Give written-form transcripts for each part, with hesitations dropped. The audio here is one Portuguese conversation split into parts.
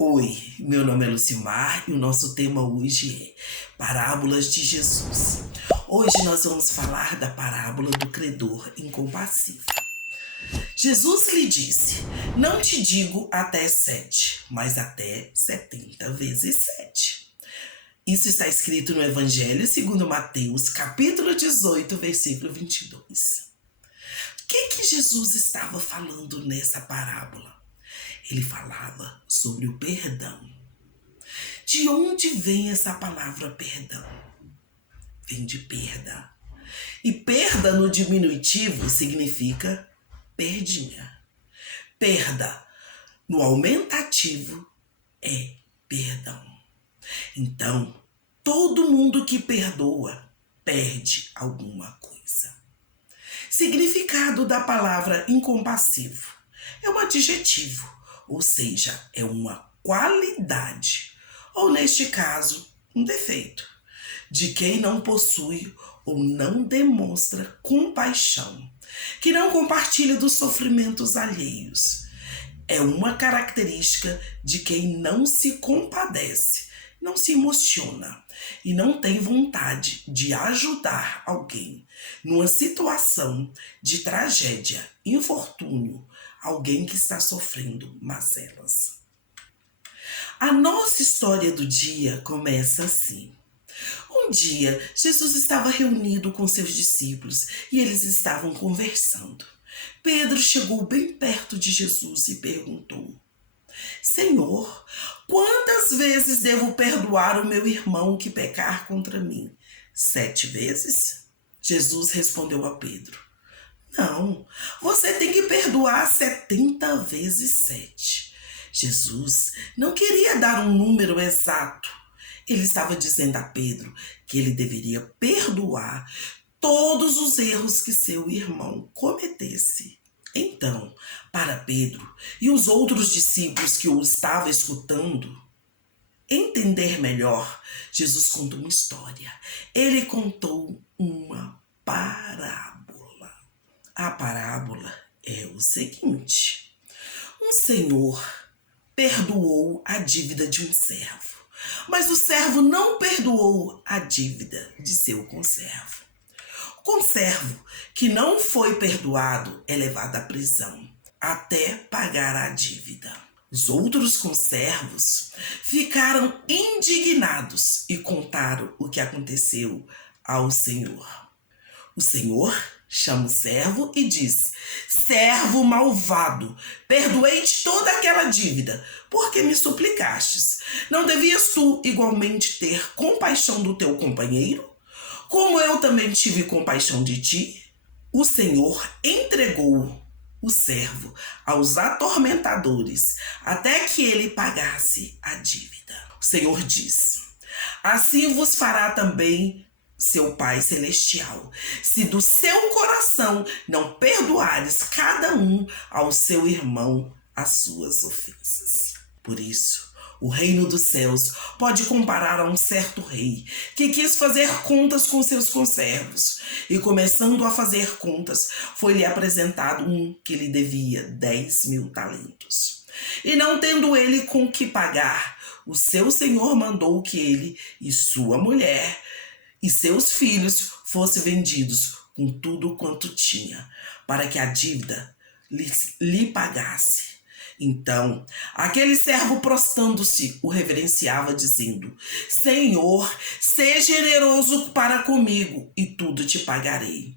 Oi, meu nome é Lucimar e o nosso tema hoje é Parábolas de Jesus. Hoje nós vamos falar da parábola do credor incompassivo. Jesus lhe disse: Não te digo até 7, mas até 70 vezes 7. Isso está escrito no Evangelho segundo Mateus, capítulo 18, versículo 22. O que Jesus estava falando nessa parábola? Ele falava sobre o perdão. De onde vem essa palavra perdão? Vem de perda. E perda no diminutivo significa perdinha. Perda no aumentativo é perdão. Então, todo mundo que perdoa perde alguma coisa. Significado da palavra incompassivo é um adjetivo, ou seja, é uma qualidade, ou neste caso, um defeito, de quem não possui ou não demonstra compaixão, que não compartilha dos sofrimentos alheios. É uma característica de quem não se compadece, não se emociona e não tem vontade de ajudar alguém numa situação de tragédia, infortúnio, alguém que está sofrendo mazelas. A nossa história do dia começa assim. Um dia, Jesus estava reunido com seus discípulos e eles estavam conversando. Pedro chegou bem perto de Jesus e perguntou: Senhor, quantas vezes devo perdoar o meu irmão que pecar contra mim? 7 vezes? Jesus respondeu a Pedro: Não, você tem que perdoar 70 vezes 7. Jesus não queria dar um número exato. Ele estava dizendo a Pedro que ele deveria perdoar todos os erros que seu irmão cometesse. Então, para Pedro e os outros discípulos que o estavam escutando entender melhor, Jesus contou uma história. Ele contou uma parábola. A parábola é o seguinte: um senhor perdoou a dívida de um servo, mas o servo não perdoou a dívida de seu conservo. O conservo que não foi perdoado é levado à prisão até pagar a dívida. Os outros conservos ficaram indignados e contaram o que aconteceu ao Senhor. O Senhor chama o servo e diz: Servo malvado, perdoei-te toda aquela dívida, porque me suplicastes. Não devias tu igualmente ter compaixão do teu companheiro, como eu também tive compaixão de ti? O Senhor entregou o servo aos atormentadores até que ele pagasse a dívida. O Senhor diz: Assim vos fará também seu Pai Celestial, se do seu coração não perdoares cada um ao seu irmão as suas ofensas. Por isso, o reino dos céus pode comparar a um certo rei que quis fazer contas com seus conservos e, começando a fazer contas, foi-lhe apresentado um que lhe devia 10.000 talentos. E não tendo ele com que pagar, o seu senhor mandou que ele e sua mulher e seus filhos fossem vendidos com tudo quanto tinha, para que a dívida lhe pagasse. Então, aquele servo, prostrando-se, o reverenciava, dizendo: Senhor, seja generoso para comigo, e tudo te pagarei.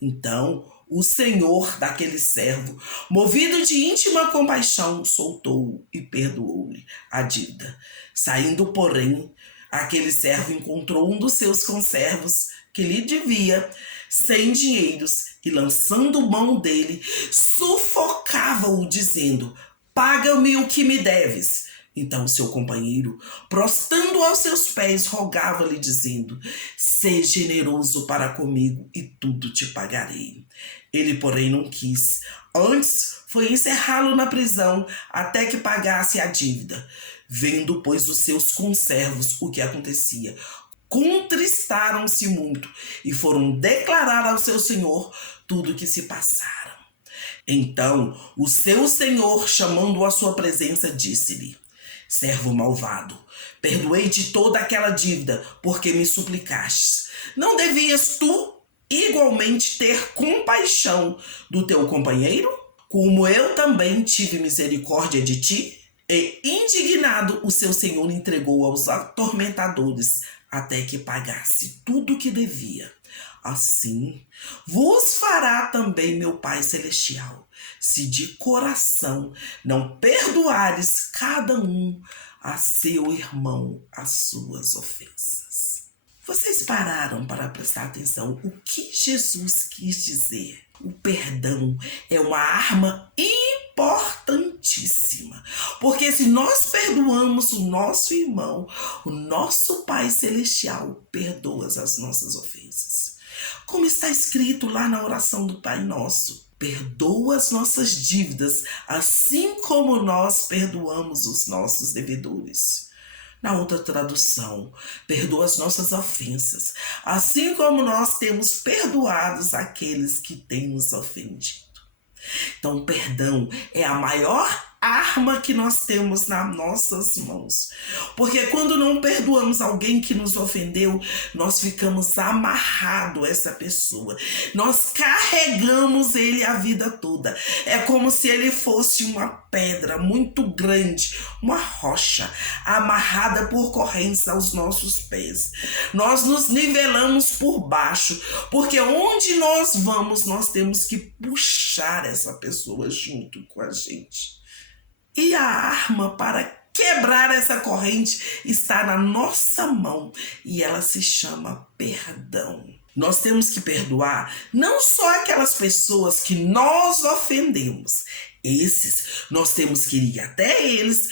Então, o senhor daquele servo, movido de íntima compaixão, soltou-o e perdoou-lhe a dívida. Saindo, porém, aquele servo encontrou um dos seus conservos que lhe devia 100 dinheiros e, lançando mão dele, sufocava-o, dizendo: Paga-me o que me deves. Então seu companheiro, prostrando aos seus pés, rogava-lhe, dizendo: Seja generoso para comigo e tudo te pagarei. Ele, porém, não quis. Antes foi encerrá-lo na prisão até que pagasse a dívida. Vendo, pois, os seus conservos o que acontecia, contristaram-se muito e foram declarar ao seu senhor tudo o que se passara. Então o seu senhor, chamando-o à sua presença, disse-lhe: Servo malvado, perdoei-te toda aquela dívida, porque me suplicastes. Não devias tu igualmente ter compaixão do teu companheiro, como eu também tive misericórdia de ti? E indignado, o seu senhor entregou aos atormentadores, até que pagasse tudo o que devia. Assim vos fará também meu Pai Celestial, se de coração não perdoares cada um a seu irmão as suas ofensas. Vocês pararam para prestar atenção o que Jesus quis dizer? O perdão é uma arma importantíssima, porque se nós perdoamos o nosso irmão, o nosso Pai Celestial perdoa as nossas ofensas. Como está escrito lá na oração do Pai Nosso: perdoa as nossas dívidas, assim como nós perdoamos os nossos devedores. Na outra tradução, perdoa as nossas ofensas, assim como nós temos perdoados aqueles que têm nos ofendido. Então, o perdão é a maior arma que nós temos nas nossas mãos. Porque quando não perdoamos alguém que nos ofendeu, nós ficamos amarrados a essa pessoa. Nós carregamos ele a vida toda. É como se ele fosse uma pedra muito grande, uma rocha, amarrada por correntes aos nossos pés. Nós nos nivelamos por baixo, porque onde nós vamos, nós temos que puxar essa pessoa junto com a gente. E a arma para quebrar essa corrente está na nossa mão e ela se chama perdão. Nós temos que perdoar não só aquelas pessoas que nós ofendemos. Esses nós temos que ir até eles,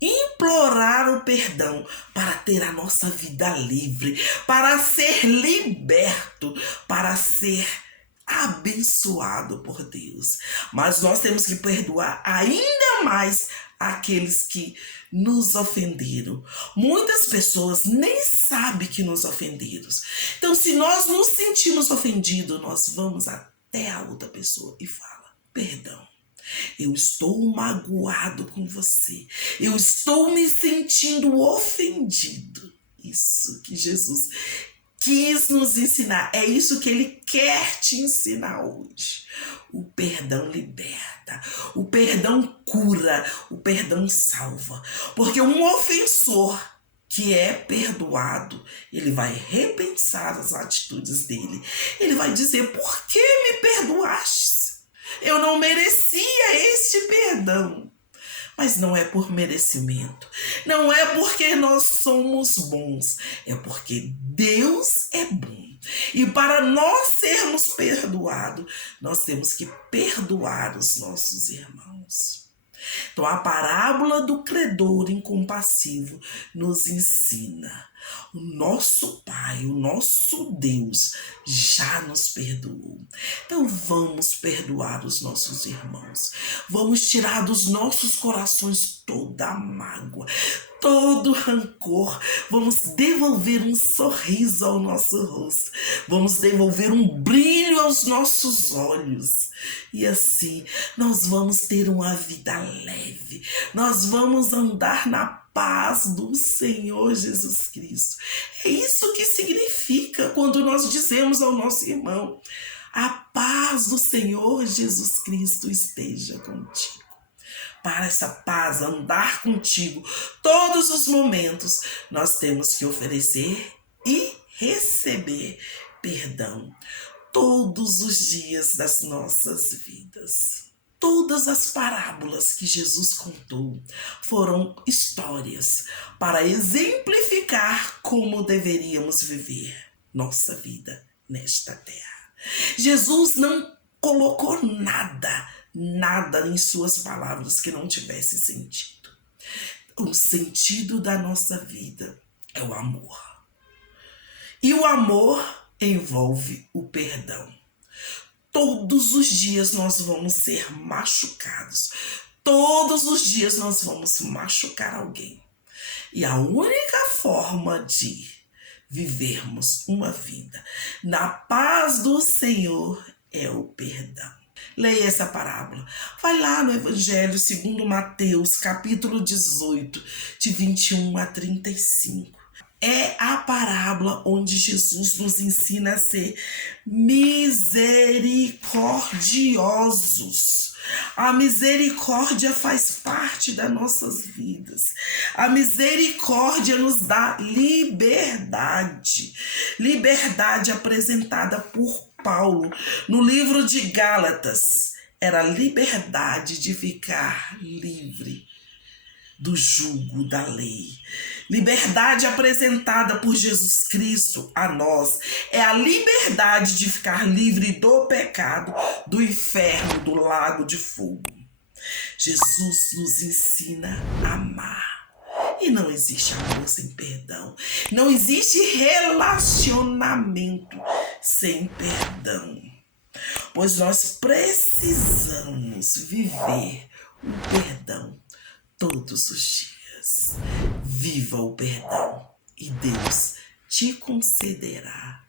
implorar o perdão para ter a nossa vida livre, para ser liberto, para ser abençoado por Deus. Mas nós temos que perdoar ainda mais aqueles que nos ofenderam. Muitas pessoas nem sabem que nos ofenderam. Então, se nós nos sentimos ofendidos, nós vamos até a outra pessoa e fala: perdão, eu estou magoado com você, eu estou me sentindo ofendido. Isso que Jesus quis nos ensinar, é isso que ele quer te ensinar hoje. O perdão liberta, o perdão cura, o perdão salva. Porque um ofensor que é perdoado, ele vai repensar as atitudes dele. Ele vai dizer: por que me perdoaste? Eu não merecia este perdão. Mas não é por merecimento, não é porque nós somos bons, é porque Deus é bom. E para nós sermos perdoados, nós temos que perdoar os nossos irmãos. Então, a parábola do credor incompassivo nos ensina: o nosso Pai, o nosso Deus já nos perdoou. Então vamos perdoar os nossos irmãos. Vamos tirar dos nossos corações toda a mágoa, todo rancor. Vamos devolver um sorriso ao nosso rosto. Vamos devolver um brilho aos nossos olhos. E assim nós vamos ter uma vida leve. Nós vamos andar na paz do Senhor Jesus Cristo. É isso que significa quando nós dizemos ao nosso irmão: a paz do Senhor Jesus Cristo esteja contigo. Para essa paz andar contigo todos os momentos, nós temos que oferecer e receber perdão todos os dias das nossas vidas. Todas as parábolas que Jesus contou foram histórias para exemplificar como deveríamos viver nossa vida nesta terra. Jesus não colocou nada em suas palavras que não tivesse sentido. O sentido da nossa vida é o amor. E o amor envolve o perdão. Todos os dias nós vamos ser machucados. Todos os dias nós vamos machucar alguém. E a única forma de vivermos uma vida na paz do Senhor é o perdão. Leia essa parábola. Vai lá no Evangelho segundo Mateus, capítulo 18, de 21 a 35. É a parábola onde Jesus nos ensina a ser misericordiosos. A misericórdia faz parte das nossas vidas. A misericórdia nos dá liberdade. Liberdade apresentada por Paulo no livro de Gálatas. Era a liberdade de ficar livre do jugo da lei. Liberdade apresentada por Jesus Cristo a nós é a liberdade de ficar livre do pecado, do inferno, do lago de fogo. Jesus nos ensina a amar. E não existe amor sem perdão. Não existe relacionamento sem perdão. Pois nós precisamos viver o perdão todos os dias. Viva o perdão e Deus te concederá